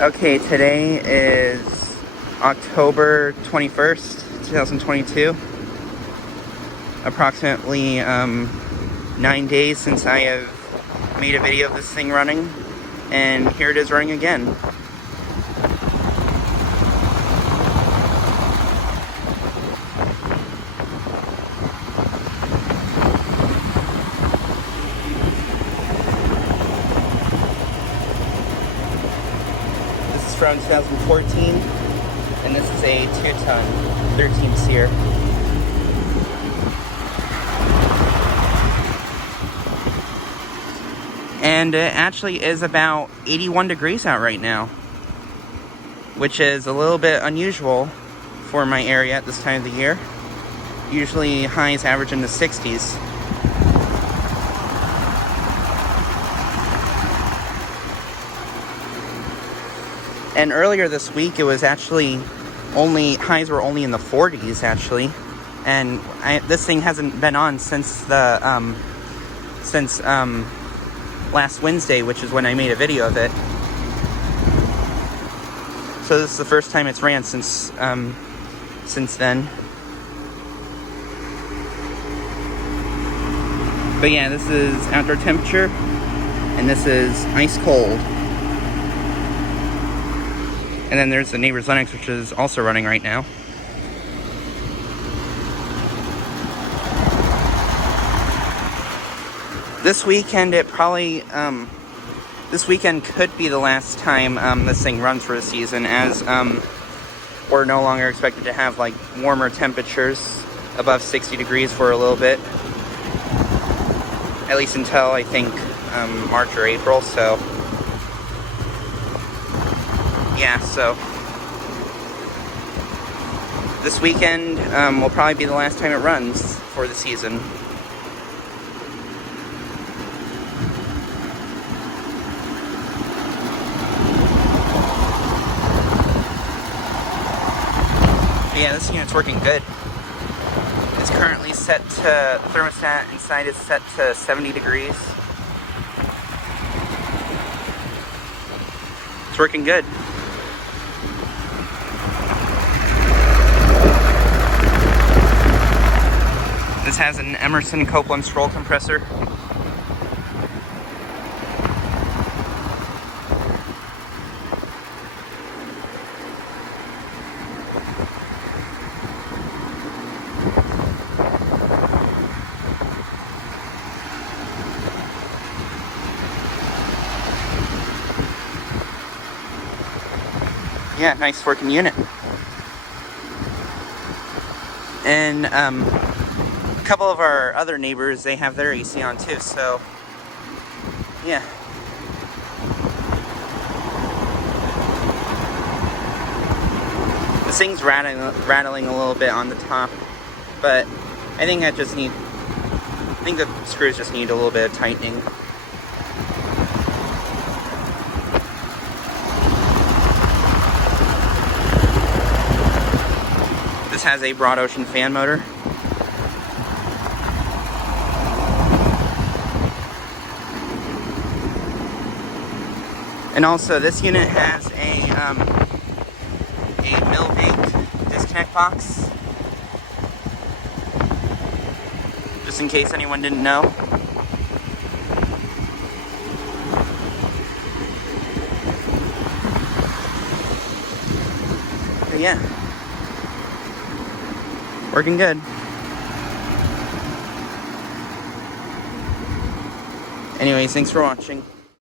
Okay, today is October 21st, 2022. Approximately 9 days since I have made a video of this thing running, and here it is running again. From 2014, and this is a 2-ton 13 seer. And it actually is about 81 degrees out right now, which is a little bit unusual for my area at this time of the year. Usually highs average in the 60s. And earlier this week, it was actually highs were only in the 40s actually, and this thing hasn't been on since last Wednesday, which is when I made a video of it. So this is the first time it's ran since then. But yeah, this is outdoor temperature, and this is ice cold. And then there's the neighbor's Lennox, which is also running right now. This weekend, this weekend could be the last time this thing runs for the season, as we're no longer expected to have like warmer temperatures above 60 degrees for a little bit. At least until I think March or April, so. Yeah, so this weekend will probably be the last time it runs for the season. But yeah, this unit's working good. It's currently set to, the thermostat inside is set to 70 degrees. It's working good. This has an Emerson Copeland scroll compressor. Yeah, nice working unit. And a couple of our other neighbors, they have their AC on too, so yeah. This thing's rattling a little bit on the top, but I think the screws just need a little bit of tightening. This has a broad ocean fan motor. And also, this unit has a mill-baked disconnect box, just in case anyone didn't know. But yeah, working good. Anyways, thanks for watching.